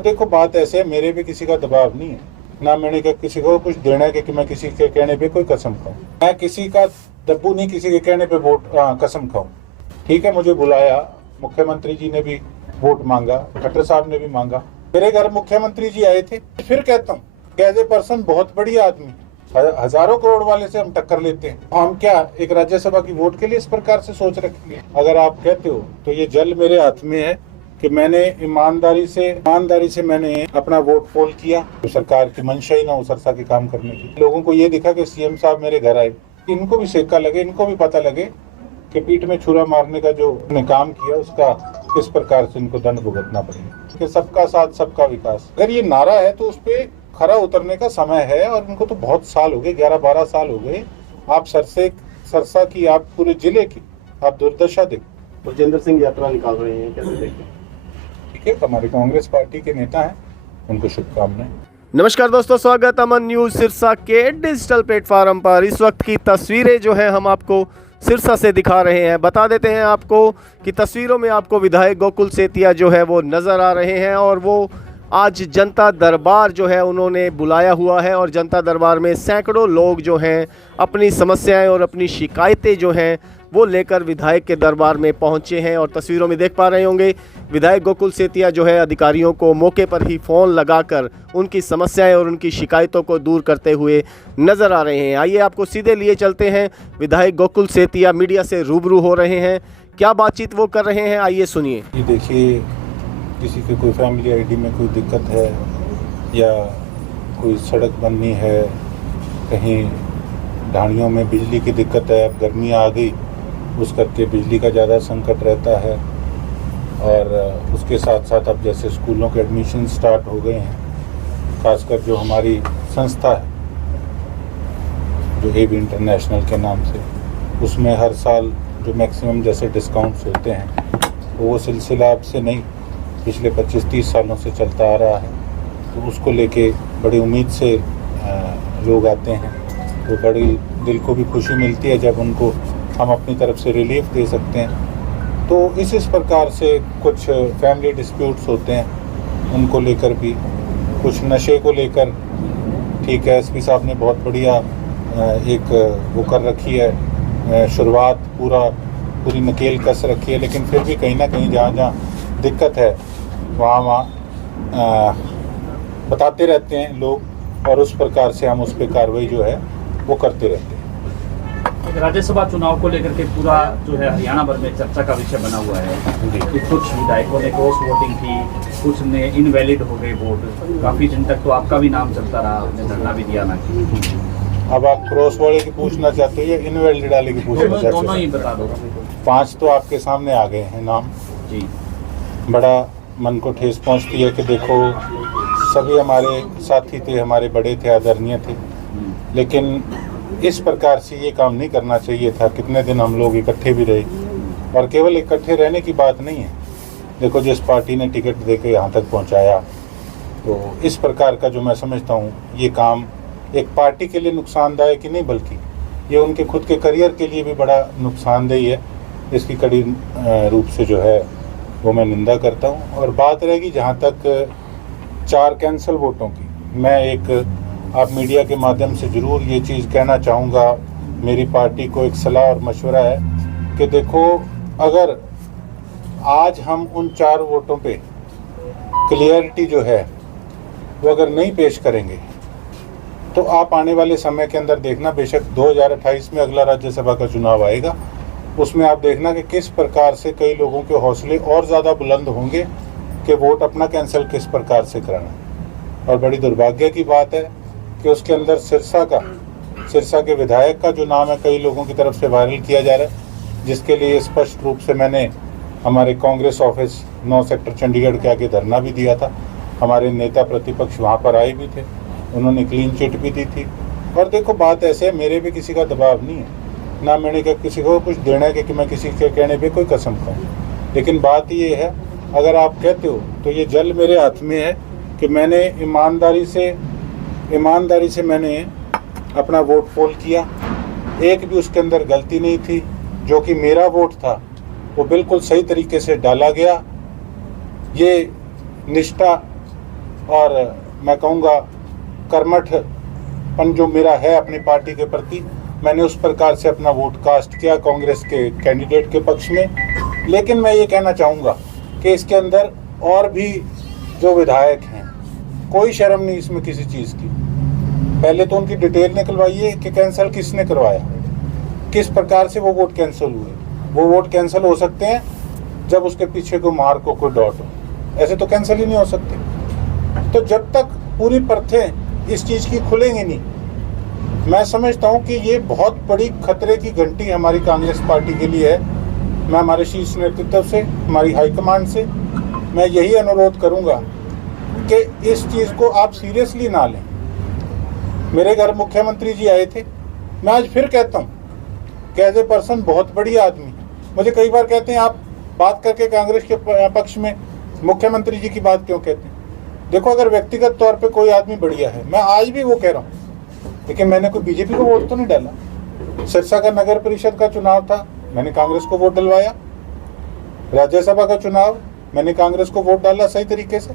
देखो बात ऐसे है, मेरे पे किसी का दबाव नहीं है, ना मैंने किसी को कुछ देना है कि मैं किसी के कहने पे कोई कसम खाऊं। मैं किसी का दब्बू नहीं, किसी के कहने पे कसम खाऊं। ठीक है, मुझे बुलाया, मुख्यमंत्री जी ने भी वोट मांगा, खट्टर साहब ने भी मांगा, मेरे घर मुख्यमंत्री जी आए थे। फिर कहता हूँ एज ए पर्सन बहुत बढ़िया आदमी, हजारों करोड़ वाले से हम टक्कर लेते हैं। हम क्या एक राज्यसभा की वोट के लिए इस प्रकार से सोच रखेंगे? अगर आप कहते हो तो ये जल मेरे हाथ में है कि मैंने ईमानदारी से मैंने अपना वोट पोल किया। तो सरकार की मंशा ही ना हो सरसा के काम करने की। लोगों को ये दिखा कि सीएम साहब मेरे घर आए, इनको भी सेका लगे, इनको भी पता लगे कि पीठ में छुरा मारने का जो उन्होंने काम किया उसका किस प्रकार से इनको दंड भुगतना पड़ेगा। कि सबका साथ सबका विकास अगर ये नारा है तो उस पर खरा उतरने का समय है। और इनको तो बहुत साल हो गए, 11-12 साल हो गए। आप सरसा की, आप पूरे जिले की आप दुर्दशा देखो। ब्रजेंद्र सिंह यात्रा निकाल रहे हैं, कैसे देखते हैं? ठीक है, हमारे कांग्रेस पार्टी के नेता हैं, उनको शुभकामनाएं। नमस्कार दोस्तों, स्वागत अमन न्यूज सिरसा के डिजिटल प्लेटफॉर्म पर। इस वक्त की तस्वीरें जो है हम आपको सिरसा से दिखा रहे हैं। बता देते हैं आपको कि तस्वीरों में आपको विधायक गोकुल सेतिया जो है वो नज़र आ रहे हैं और वो आज जनता दरबार जो है उन्होंने बुलाया हुआ है। और जनता दरबार में सैकड़ों लोग जो हैं अपनी समस्याएं और अपनी शिकायतें जो हैं वो लेकर विधायक के दरबार में पहुंचे हैं। और तस्वीरों में देख पा रहे होंगे विधायक गोकुल सेतिया जो है अधिकारियों को मौके पर ही फ़ोन लगाकर उनकी समस्याएं और उनकी शिकायतों को दूर करते हुए नज़र आ रहे हैं। आइए आपको सीधे लिए चलते हैं, विधायक गोकुल सेतिया मीडिया से रूबरू हो रहे हैं, क्या बातचीत वो कर रहे हैं, आइए सुनिए। ये देखिए, किसी के कोई फैमिली आईडी में कोई दिक्कत है या कोई सड़क बननी है, कहीं ढाणियों में बिजली की दिक्कत है, अब गर्मी आ गई उस करके बिजली का ज़्यादा संकट रहता है। और उसके साथ साथ अब जैसे स्कूलों के एडमिशन स्टार्ट हो गए हैं, खासकर जो हमारी संस्था है जो एवी इंटरनेशनल के नाम से, उसमें हर साल जो मैक्सिमम जैसे डिस्काउंट्स होते हैं वो सिलसिला अब से नहीं, पिछले 25-30 सालों से चलता आ रहा है। तो उसको लेके बड़ी उम्मीद से लोग आते हैं, तो बड़ी दिल को भी खुशी मिलती है जब उनको हम अपनी तरफ से रिलीफ दे सकते हैं। तो इस प्रकार से कुछ फैमिली डिस्प्यूट्स होते हैं, उनको लेकर भी, कुछ नशे को लेकर। ठीक है, एसपी साहब ने बहुत बढ़िया एक वो कर रखी है, शुरुआत पूरी नकेल कस रखी है, लेकिन फिर भी कहीं ना कहीं जहाँ दिक्कत है वहाँ बताते रहते हैं लोग, और उस प्रकार से हम उस पर कार्रवाई जो है वो करते रहते हैं। राज्यसभा चुनाव को लेकर के पूरा जो है हरियाणा भर में चर्चा का विषय बना हुआ है कि कुछ विधायकों ने क्रॉस वोटिंग की, कुछ ने इनवैलिड हो गए वोट। काफी दिन तक तो आपका भी नाम चलता रहा, आपने धरना भी दिया ना। अब आप क्रॉस वाले की पूछना चाहते हो या इनवैलिड वाले की पूछना चाहते हो? दोनों ही बता दो। 5 तो आपके सामने आ गए हैं नाम जी। बड़ा मन को ठेस पहुंचती है कि देखो सभी हमारे साथी थे, हमारे बड़े थे, आदरणीय थे, लेकिन इस प्रकार से ये काम नहीं करना चाहिए था। कितने दिन हम लोग इकट्ठे भी रहे, और केवल इकट्ठे रहने की बात नहीं है। देखो, जिस पार्टी ने टिकट देकर यहाँ तक पहुँचाया, तो इस प्रकार का जो मैं समझता हूँ ये काम एक पार्टी के लिए नुकसानदायक ही नहीं, बल्कि ये उनके खुद के करियर के लिए भी बड़ा नुकसानदेही है। इसकी कड़ी रूप से जो है वो मैं निंदा करता हूँ। और बात रहेगी जहाँ तक 4 कैंसिल वोटों की, मैं एक आप मीडिया के माध्यम से ज़रूर ये चीज़ कहना चाहूँगा, मेरी पार्टी को एक सलाह और मशवरा है कि देखो, अगर आज हम उन 4 वोटों पे क्लियरिटी जो है वो अगर नहीं पेश करेंगे तो आप आने वाले समय के अंदर देखना, बेशक 2028 में अगला राज्यसभा का चुनाव आएगा, उसमें आप देखना कि किस प्रकार से कई लोगों के हौसले और ज़्यादा बुलंद होंगे कि वोट अपना कैंसिल किस प्रकार से कराना। और बड़ी दुर्भाग्य की बात है कि उसके अंदर सिरसा के विधायक का जो नाम है कई लोगों की तरफ से वायरल किया जा रहा है, जिसके लिए स्पष्ट रूप से मैंने हमारे कांग्रेस ऑफिस 9 सेक्टर चंडीगढ़ के आगे धरना भी दिया था। हमारे नेता प्रतिपक्ष वहाँ पर आए भी थे, उन्होंने क्लीन चिट भी दी थी। और देखो बात ऐसे है, मेरे भी किसी का दबाव नहीं है, ना मैंने किसी को कुछ देना है कि मैं किसी के कहने पे कोई कसम खाऊं। लेकिन बात ये है, अगर आप कहते हो तो ये जल मेरे हाथ में है कि मैंने ईमानदारी से मैंने अपना वोट पोल किया, एक भी उसके अंदर गलती नहीं थी। जो कि मेरा वोट था वो बिल्कुल सही तरीके से डाला गया। ये निष्ठा और मैं कहूँगा कर्मठपन जो मेरा है अपनी पार्टी के प्रति, मैंने उस प्रकार से अपना वोट कास्ट किया कांग्रेस के कैंडिडेट के पक्ष में। लेकिन मैं ये कहना चाहूँगा कि इसके अंदर और भी जो विधायक हैं, कोई शर्म नहीं इसमें किसी चीज़ की। पहले तो उनकी डिटेल निकलवाइए कि कैंसिल किसने करवाया, किस प्रकार से वो वोट कैंसिल हुए। वो वोट कैंसिल हो सकते हैं जब उसके पीछे कोई मार्क हो, कोई डॉट हो, ऐसे तो कैंसिल ही नहीं हो सकते। तो जब तक पूरी परतें इस चीज़ की खुलेंगी नहीं, मैं समझता हूँ कि ये बहुत बड़ी खतरे की घंटी हमारी कांग्रेस पार्टी के लिए है। मैं हमारे शीर्ष नेतृत्व से, हमारी हाईकमांड से मैं यही अनुरोध करूँगा कि इस चीज़ को आप सीरियसली ना लें। मेरे घर मुख्यमंत्री जी आए थे। मैं आज फिर कहता हूँ कि एज ए पर्सन बहुत बड़ी आदमी, मुझे कई बार कहते हैं आप बात करके कांग्रेस के पक्ष में मुख्यमंत्री जी की बात क्यों कहते हैं। देखो, अगर व्यक्तिगत तौर पे कोई आदमी बढ़िया है, मैं आज भी वो कह रहा हूँ, लेकिन मैंने कोई बीजेपी को वोट तो नहीं डाला। सिरसा का नगर परिषद का चुनाव था, मैंने कांग्रेस को वोट डलवाया। राज्यसभा का चुनाव, मैंने कांग्रेस को वोट डाला सही तरीके से।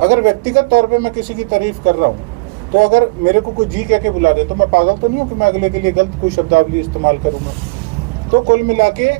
अगर व्यक्तिगत तौर पे मैं किसी की तारीफ कर रहा हूँ, तो अगर मेरे को कोई जी कह के बुला दे तो मैं पागल तो नहीं हूँ कि मैं अगले के लिए गलत कोई शब्दावली इस्तेमाल करूँगा। तो कुल मिला के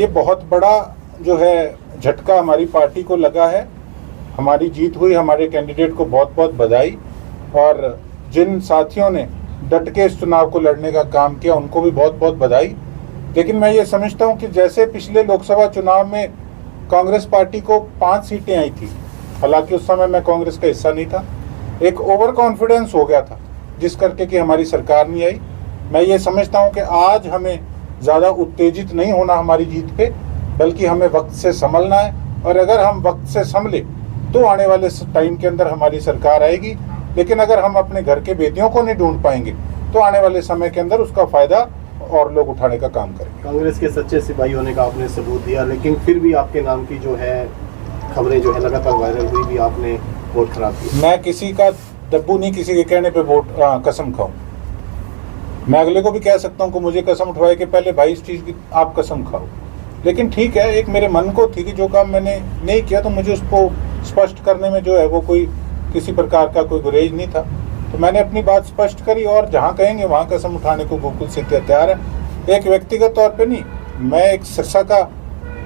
ये बहुत बड़ा जो है झटका हमारी पार्टी को लगा है। हमारी जीत हुई, हमारे कैंडिडेट को बहुत बहुत बधाई, और जिन साथियों ने डट के इस चुनाव को लड़ने का काम किया उनको भी बहुत बहुत बधाई। लेकिन मैं ये समझता हूँ कि जैसे पिछले लोकसभा चुनाव में कांग्रेस पार्टी को 5 सीटें आई थी, हालांकि उस समय मैं कांग्रेस का हिस्सा नहीं था, एक ओवर कॉन्फिडेंस हो गया था जिस करके कि हमारी सरकार नहीं आई। मैं ये समझता हूँ कि आज हमें ज़्यादा उत्तेजित नहीं होना हमारी जीत पे, बल्कि हमें वक्त से संभलना है। और अगर हम वक्त से संभले तो आने वाले टाइम के अंदर हमारी सरकार आएगी। लेकिन अगर हम अपने घर के बेटियों को नहीं ढूंढ पाएंगे तो आने वाले समय के अंदर उसका फायदा और लोग उठाने का काम करेंगे। कांग्रेस के सच्चे सिपाही होने का आपने सबूत दिया, लेकिन फिर भी आपके नाम की जो है खबरें जो है लगातार वायरल हुई भी, आपने वोट खराब किया। मैं किसी का डब्बू नहीं किसी के कहने पे वोट कसम खाऊं। मैं अगले को भी कह सकता हूं कि मुझे कसम उठवाए कि पहले भाई इस चीज़ की आप कसम खाओ। लेकिन ठीक है, एक मेरे मन को थी कि जो काम मैंने नहीं किया तो मुझे उसको स्पष्ट करने में जो है वो कोई किसी प्रकार का कोई गुरेज नहीं था। तो मैंने अपनी बात स्पष्ट करी, और जहाँ कहेंगे वहाँ कसम उठाने को गोकुल से तैयार है। एक व्यक्तिगत तौर पे नहीं, मैं एक सिरसा का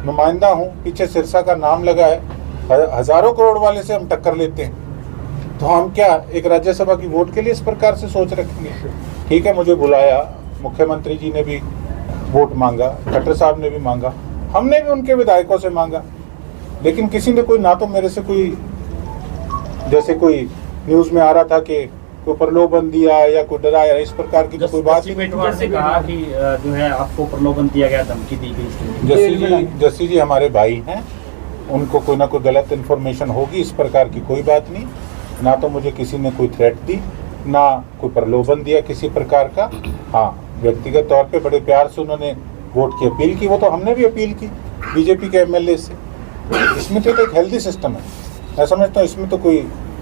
नुमाइंदा हूँ, पीछे सिरसा का नाम लगा है। हज़ारों करोड़ वाले से हम टक्कर लेते हैं, तो हम क्या एक राज्यसभा की वोट के लिए इस प्रकार से सोच रखेंगे। ठीक है, मुझे बुलाया, मुख्यमंत्री जी ने भी वोट मांगा, खट्टर साहब ने भी मांगा, हमने भी उनके विधायकों से मांगा, लेकिन किसी ने कोई ना तो मेरे से कोई, जैसे कोई न्यूज़ में आ रहा था कि कोई प्रलोभन दिया या कोई डराया, इस प्रकार की तो कोई बात नहीं। ने कहा कि जो है आपको प्रलोभन दिया गया, धमकी दी गई। जस्सी जी हमारे भाई हैं, उनको कोई ना कोई गलत इन्फॉर्मेशन होगी, इस प्रकार की कोई बात नहीं। ना तो मुझे किसी ने कोई थ्रेट दी, ना कोई प्रलोभन दिया किसी प्रकार का। हाँ, व्यक्तिगत तौर पे बड़े प्यार से उन्होंने वोट की अपील की, वो तो हमने भी अपील की बीजेपी के एमएलए से। इसमें तो एक हेल्दी सिस्टम है, मैं समझता हूँ इसमें तो कोई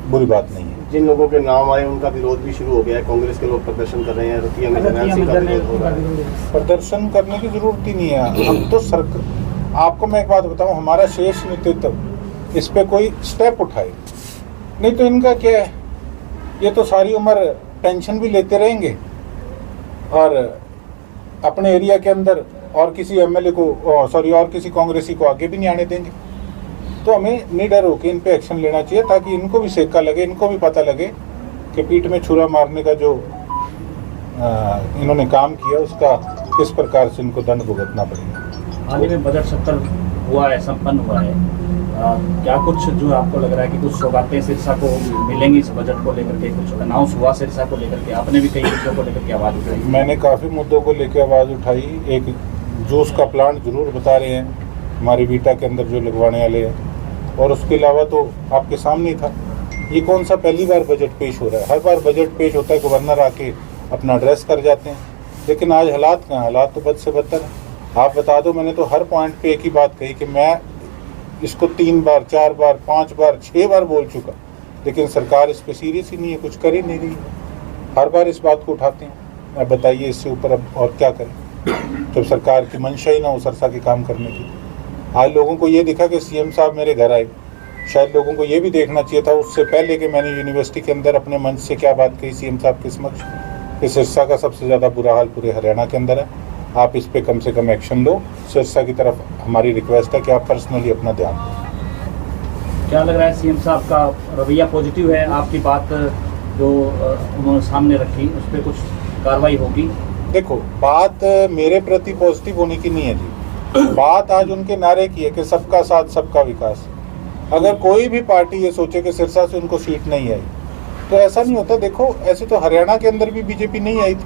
बुरी बात नहीं है। जिन लोगों के नाम आए उनका विरोध भी शुरू हो गया है, कांग्रेस के लोग प्रदर्शन कर रहे हैं, रतिया में जर्नैल सिंह का विरोध हो रहा है। प्रदर्शन करने की जरूरत ही नहीं है। हम तो आपको मैं एक बात बताऊं, हमारा शीर्ष नेतृत्व इस पे कोई स्टेप उठाए, नहीं तो इनका क्या है, ये तो सारी उम्र पेंशन भी लेते रहेंगे और अपने एरिया के अंदर और किसी एमएलए को और किसी कांग्रेसी को आगे भी नहीं आने देंगे। तो हमें निडर होकर इन पे एक्शन लेना चाहिए, ताकि इनको भी सेका लगे, इनको भी पता लगे कि पीठ में छुरा मारने का जो इन्होंने काम किया उसका किस प्रकार से इनको दंड भुगतना पड़ेगा। हाल ही में बजट सत्र हुआ है, संपन्न हुआ है, क्या कुछ जो आपको लग रहा है कि कुछ सौगातें सिरसा को मिलेंगी इस बजट को लेकर के, कुछ अनाउंस हुआ सिरसा को लेकर के? आपने भी कई मुद्दों को लेकर के आवाज़ उठाई। मैंने काफ़ी मुद्दों को लेकर आवाज़ उठाई। एक जूस का प्लांट जरूर बता रहे हैं हमारे बीटा के अंदर जो लगवाने वाले हैं, और उसके अलावा तो आपके सामने ही था। ये कौन सा पहली बार बजट पेश हो रहा है? हर बार बजट पेश होता है, गवर्नर आके अपना एड्रेस कर जाते हैं, लेकिन आज हालात कहाँ, हालात तो बद से बदतर है। आप बता दो, मैंने तो हर पॉइंट पे एक ही बात कही कि मैं इसको 3 बार 4 बार 5 बार 6 बार बोल चुका, लेकिन सरकार इस पर सीरियस ही नहीं है, कुछ कर ही नहीं रही। हर बार इस बात को उठाते हैं। अब बताइए इससे ऊपर अब और क्या करें, जब सरकार की मंशा ही ना हो सरसा के काम करने की। आज लोगों को ये दिखा कि सीएम साहब मेरे घर आए, शायद लोगों को ये भी देखना चाहिए था उससे पहले कि मैंने यूनिवर्सिटी के अंदर अपने मंच से क्या बात कही सीएम साहब के समक्ष कि सिरसा का सबसे ज़्यादा बुरा हाल पूरे हरियाणा के अंदर है, आप इस पे कम से कम एक्शन लो। सिरसा की तरफ हमारी रिक्वेस्ट है कि आप पर्सनली अपना ध्यान दें। क्या लग रहा है सीएम साहब का रवैया पॉजिटिव है? आपकी बात जो उन्होंने सामने रखी उस पर कुछ कार्रवाई होगी? देखो, बात मेरे प्रति पॉजिटिव होने की नहीं है जी, बात आज उनके नारे की है कि सबका साथ सबका विकास। अगर कोई भी पार्टी ये सोचे कि सिरसा से उनको सीट नहीं आई तो ऐसा नहीं होता। देखो, ऐसे तो हरियाणा के अंदर भी बीजेपी नहीं आई थी।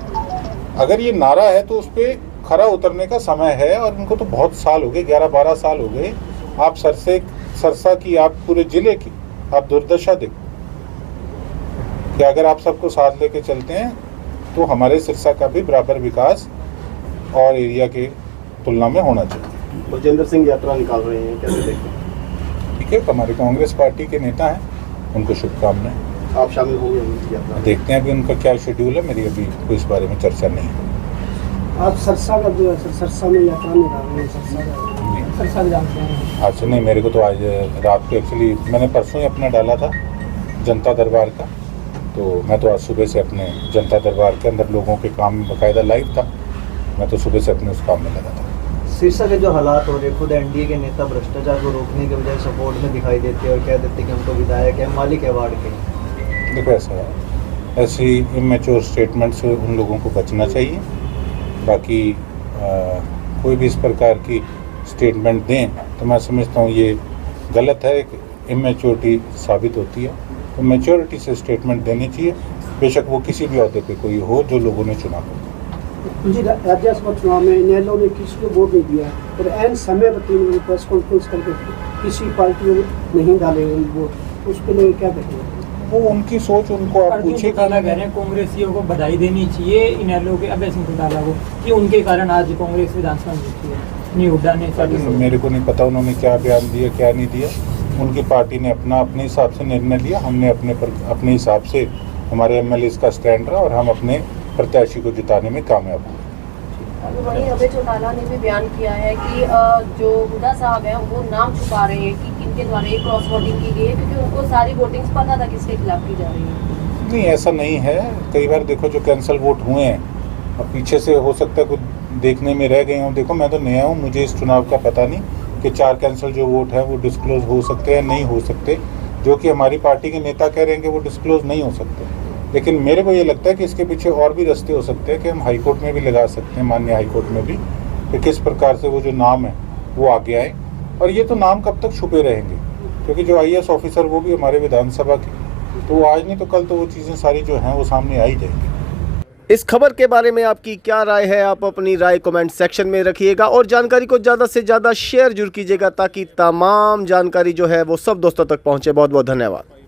अगर ये नारा है तो उस पर खरा उतरने का समय है और उनको तो बहुत साल हो गए, 11-12 साल हो गए। आप सरसा की, आप पूरे जिले की आप दुर्दशा देखो कि अगर आप सबको साथ लेके चलते हैं तो हमारे सिरसा का भी बराबर विकास और एरिया के तुलना में होना चाहिए। बलजिंदर सिंह यात्रा निकाल रहे हैं, कैसे देखते हैं? ठीक है, हमारे कांग्रेस पार्टी के नेता हैं, उनको शुभकामनाएं। आप शामिल होंगे उनकी यात्रा में? देखते हैं अभी उनका क्या शेड्यूल है, मेरी अभी कोई इस बारे में चर्चा नहीं है। आप सरसा का जो है सरसा में यात्रा निकाल रहे हैं, सरसा जानते हैं? आज से नहीं, मेरे को तो आज रात को एक्चुअली मैंने परसों ही अपना डाला था जनता दरबार का, तो मैं तो आज सुबह से अपने जनता दरबार के अंदर लोगों के काम में बाकायदा लाइव था। मैं तो सुबह से अपने उस काम में लगा था। सिरसा के जो हालात हो रहे, खुद एनडीए के नेता भ्रष्टाचार को रोकने के बजाय सपोर्ट में दिखाई देते हैं और कह देते हैं कि हम तो विधायक हैं, मालिक है वार्ड के। देखो, ऐसा है, ऐसी इमेच्योर स्टेटमेंट से उन लोगों को बचना चाहिए। बाकी कोई भी इस प्रकार की स्टेटमेंट दें तो मैं समझता हूँ ये गलत है, एक इमेच्योरिटी साबित होती है। तो मैच्योरिटी से स्टेटमेंट देनी चाहिए, बेशक वो किसी भी अहदे पे कोई हो जो लोगों ने चुना हो। जी, राज्यसभा चुनाव में इनेलो ने किसी को वोट नहीं दिया और एन समय पर 3 बजे प्रेस कॉन्फ्रेंस करके किसी पार्टी को नहीं डाले वोट, उसके लिए क्या कहेंगे? वो उनकी सोच, उनको आप पूछिए। कह रहे हैं कांग्रेसियों को बधाई देनी चाहिए इनेलो के अभय सिंह चौटाला को कि उनके कारण आज कांग्रेस विधानसभा जीती है। नहीं हुड्डा ने मेरे को नहीं पता उन्होंने क्या बयान दिया क्या नहीं दिया। उनकी पार्टी ने अपने हिसाब से निर्णय लिया, हमने अपने हिसाब से हमारे एमएलए का स्टैंड रहा और हम अपने प्रत्याशी को जिताने में कामयाब हुए। वहीं अभय चौटाला ने भी बयान किया है कि जो हुड्डा साहब हैं वो नाम छुपा रहे हैं कि किनके द्वारा ये क्रॉस वोटिंग की गई है, क्योंकि उनको सारी वोटिंग्स पता था किसके खिलाफ की जा रही है। नहीं, ऐसा नहीं है। कई बार देखो जो कैंसिल वोट हुए हैं, अब पीछे से हो सकता है कुछ देखने में रह गए हों। देखो, मैं तो नया हूँ, मुझे इस चुनाव का पता नहीं कि 4 कैंसिल जो वोट है वो डिस्क्लोज हो सकते हैं नहीं हो सकते। जो कि हमारी पार्टी के नेता कह रहे हैं कि वो डिस्क्लोज नहीं हो सकते, लेकिन मेरे को ये लगता है कि इसके पीछे और भी रास्ते हो सकते हैं कि हम हाई कोर्ट में भी लगा सकते हैं, माननीय हाई कोर्ट में भी, कि किस प्रकार से वो जो नाम है वो आगे आए। और ये तो नाम कब तक छुपे रहेंगे, क्योंकि जो IAS ऑफिसर वो भी हमारे विधानसभा के, तो वो आज नहीं तो कल तो वो चीज़ें सारी जो हैं वो सामने आ ही जाएंगी। इस खबर के बारे में आपकी क्या राय है? आप अपनी राय कमेंट सेक्शन में रखिएगा और जानकारी को ज़्यादा से ज़्यादा शेयर जरूर कीजिएगा ताकि तमाम जानकारी जो है वो सब दोस्तों तक पहुँचे। बहुत बहुत धन्यवाद।